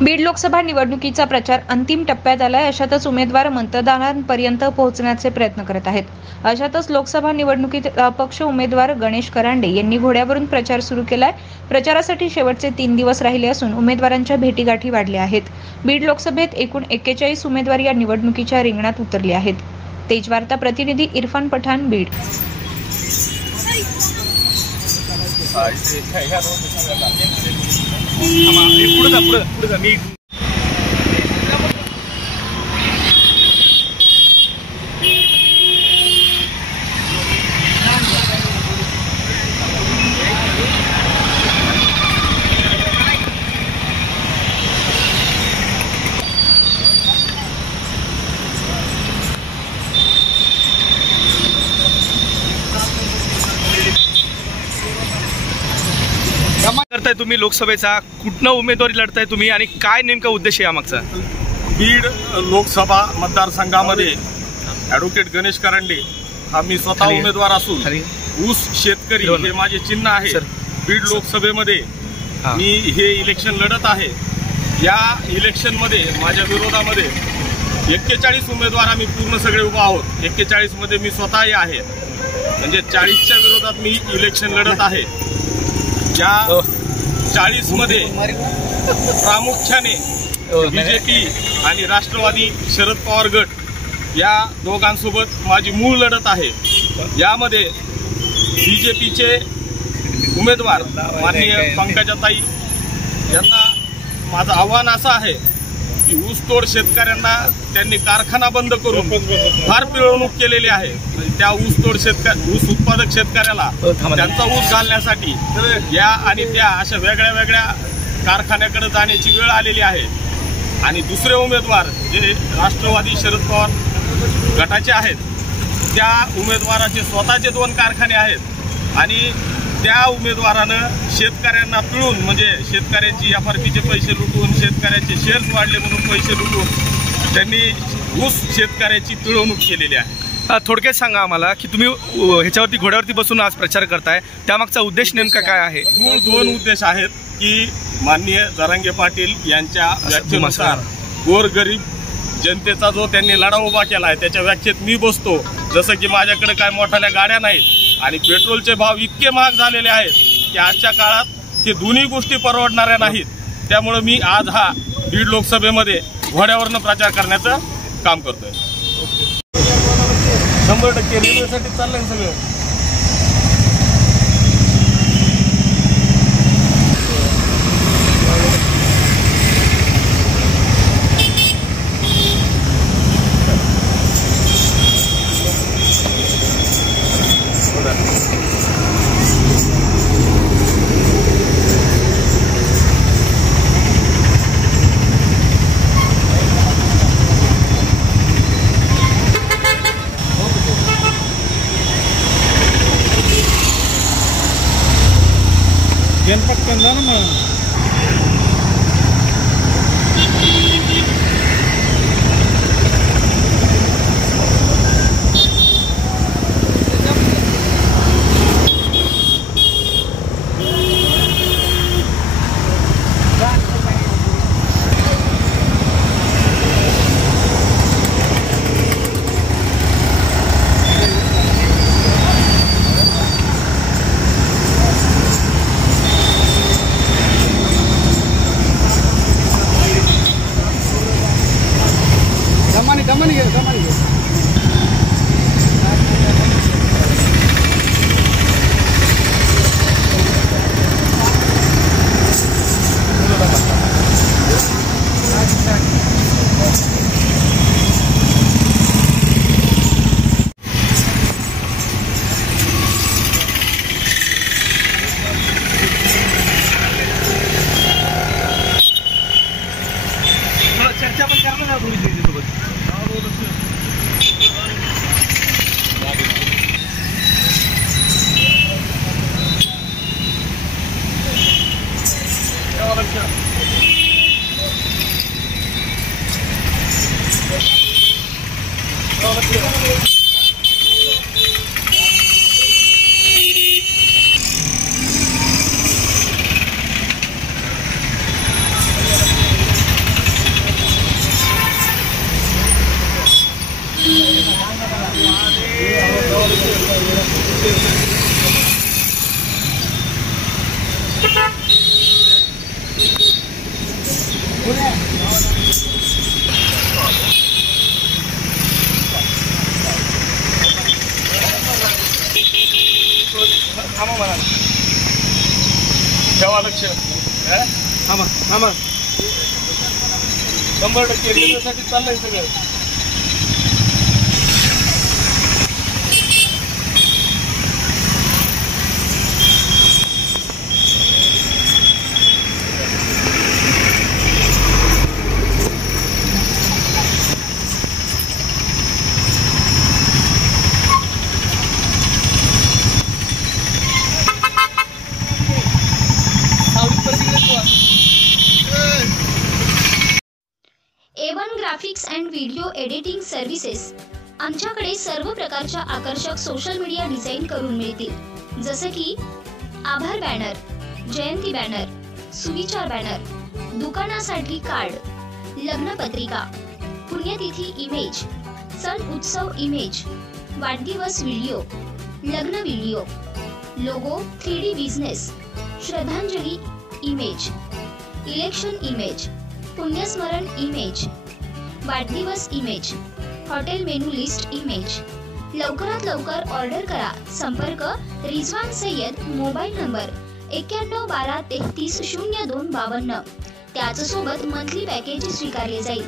बीड लोकसभा निवडणुकीचा प्रचार अंतिम टप्प्यात आलाय. अशातच उमेदवार मतदारांपर्यंत पोहोचण्याचे प्रयत्न करत आहेत. अशातच लोकसभा निवडणुकीत अपक्ष उमेदवार गणेश करांडे यांनी घोड्यावरून प्रचार सुरू केलाय. प्रचारासाठी शेवटचे 3 दिवस राहिले असून उमेदवारांच्या भेटीगाठी वाढल्या आहेत. बीड लोकसभेत एकूण 41 उमेदवार या निवडणुकीच्या रिंगणात उतरले आहेत. तेजवार्ता प्रतिनिधी इरफान पठाण, बीड. करताय तुम्ही लोकसभेचा, कुठनं उमेदवारी लढताय तुम्ही आणि काय नेमका उद्देश आहे यामागचा? बीड लोकसभा मतदारसंघामध्ये ॲडव्होकेट गणेश करांडे हा मी स्वतः उमेदवार असून ऊस शेतकरी हे माझे चिन्ह आहे. बीड लोकसभेमध्ये मी हे इलेक्शन लढत आहे. या इलेक्शनमध्ये माझ्या विरोधामध्ये 41 उमेदवार आम्ही पूर्ण सगळे उभा आहोत. 41 मध्ये मी स्वतःही आहे, म्हणजे 40च्या विरोधात मी इलेक्शन लढत आहे. या 40 मध्ये प्रामुख्याने बीजेपी आणि राष्ट्रवादी शरद पवार गट या दोघांसोबत माझी मूळ लढत आहे. यामध्ये बीजेपीचे उमेदवार माननीय पंकजाताई यांना माझं आव्हान असं आहे की ऊसतोड शेतकऱ्यांना त्यांनी कारखाना बंद करून फार पिळवणूक केलेली आहे. त्या ऊसतोड ऊस उत्पादक शेतकऱ्याला त्यांचा ऊस घालण्यासाठी या आणि त्या अशा वेगळ्या वेगळ्या कारखान्याकडे जाण्याची वेळ आलेली आहे. आणि दुसरे उमेदवार जे राष्ट्रवादी शरद पवार गटाचे आहेत, त्या उमेदवाराचे स्वतःचे 2 कारखाने आहेत आणि त्या उमेदवारानं शेतकऱ्यांना पिळून, म्हणजे शेतकऱ्यांची FRPचे पैसे लुटून, शेतकऱ्यांचे शेअर्स वाढले म्हणून पैसे लुटून त्यांनी ऊस शेतकऱ्याची पिळवणूक केलेली आहे. थोडक्यात सांगा आम्हाला की तुम्ही ह्याच्यावरती घोड्यावरती बसून आज प्रचार करताय, त्यामागचा उद्देश नेमका काय आहे? मूळ 2 उद्देश आहेत की माननीय जरांगे पाटील यांच्या व्याख्येनुसार गोरगरीब जनतेचा जो त्यांनी लढा उभा केला आहे त्याच्या व्याख्येत मी बसतो. जसं की माझ्याकडे काय मोठ्या गाड्या नाहीत आणि पेट्रोलचे भाव इतके महाग झालेले आहेत की आजच्या काळात हे दोन्ही गोष्टी परवडणाऱ्या नाहीत. त्यामुळे मी आज हा बीड लोकसभेमध्ये घोड्यावरनं प्रचार करण्याचं काम करतोय. 100% रेल्वेसाठी चाललंय सगळं. पटकन जा ना मग. थांबा मला ठेवा लक्ष थांबा थांबा 100% रेल्वेसाठी चाललंय सगळं. A1 graphics and video editing services. आमच्याकडे सर्व प्रकारच्या आकर्षक सोशल मीडिया डिझाईन करून मिळतील, जसे की आभार बॅनर, जयंती बॅनर, सुविचार बॅनर, दुकानासाठी कार्ड, लग्नपत्रिका, पुण्यतिथी इमेज, सण उत्सव इमेज, वाढदिवस व्हिडिओ, लग्न व्हिडिओ, लोगो, 3D बिझनेस, श्रद्धांजली इमेज, इलेक्शन इमेज, पुण्यस्मरण इमेज, वाढदिवस image, hotel menu list image. लवकरात लवकर ऑर्डर करा. संपर्क रिजवान सय्यद, मोबाईल नंबर 9112330252. त्याचसोबत मंथली पॅकेज स्वीकारले जाईल.